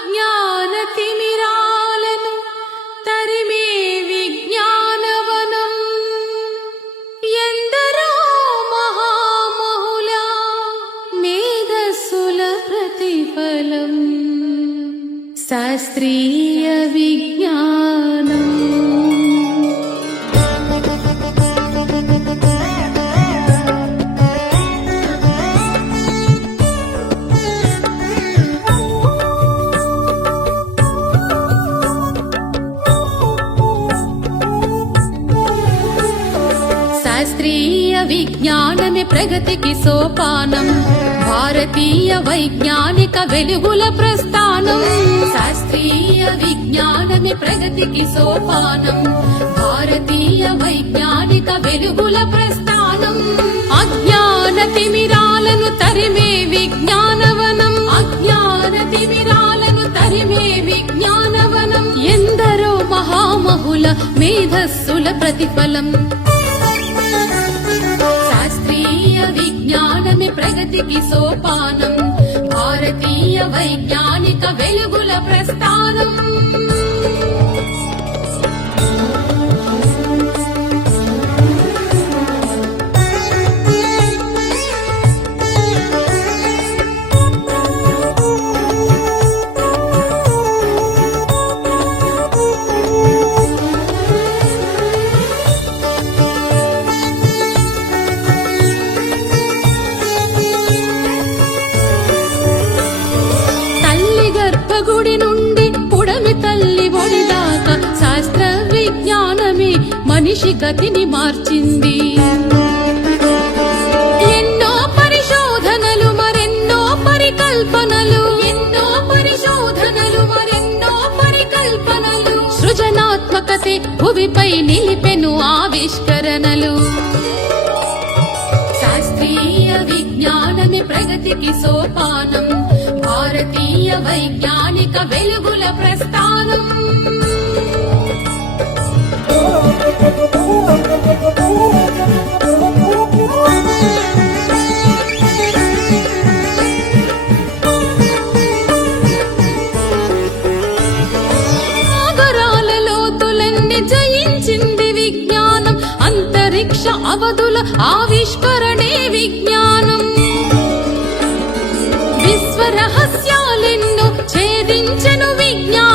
అజ్ఞాన తిమిరాలను తరిమే విజ్ఞానవనం ఎందరో మహామహుల మేధస్సుల ప్రతిఫలం శాస్త్రీయ విజ్ఞానం. శాస్త్రీయ విజ్ఞానమే ప్రగతికి సోపానం, భారతీయ వైజ్ఞానిక వెలుగుల ప్రస్థానం. శాస్త్రీయ విజ్ఞానమే ప్రగతికి సోపానం, భారతీయ వైజ్ఞానిక వెలుగుల ప్రస్థానం. అజ్ఞాన తిమిరాలను తరిమే విజ్ఞానవనం, అజ్ఞాన తిమిరాలను తరిమే విజ్ఞానవనం ఎందరో మహామహుల మేధస్సుల ప్రతిఫలం. విజ్ఞానమే ప్రగతికి సోపానం, భారతీయ వైజ్ఞానిక వెలుగుల ప్రస్థానం. గుడి నుండి పుడమి తల్లి ఒడి దాకా శాస్త్ర విజ్ఞానమే మనిషి గతిని మార్చింది. ఎన్నో పరిశోధనలు మరెన్నో పరికల్పనలు, ఎన్నో పరిశోధనలు మరెన్నో పరికల్పనలు, సృజనాత్మకతే భువిపై నిలిపెను ఆవిష్కరణలు. శాస్త్రీయ విజ్ఞానమే ప్రగతికి సోపానం, భారతీయ వైజ్ఞానిక వెలుగుల ప్రస్థానం. సాగరాల లోతులన్నీ జయించింది విజ్ఞానం, అంతరిక్ష అవధుల ఆవిష్కరణే విజ్ఞానం. విశ్వ రహస్యాలెన్నో ఛేదించెను విజ్ఞానం,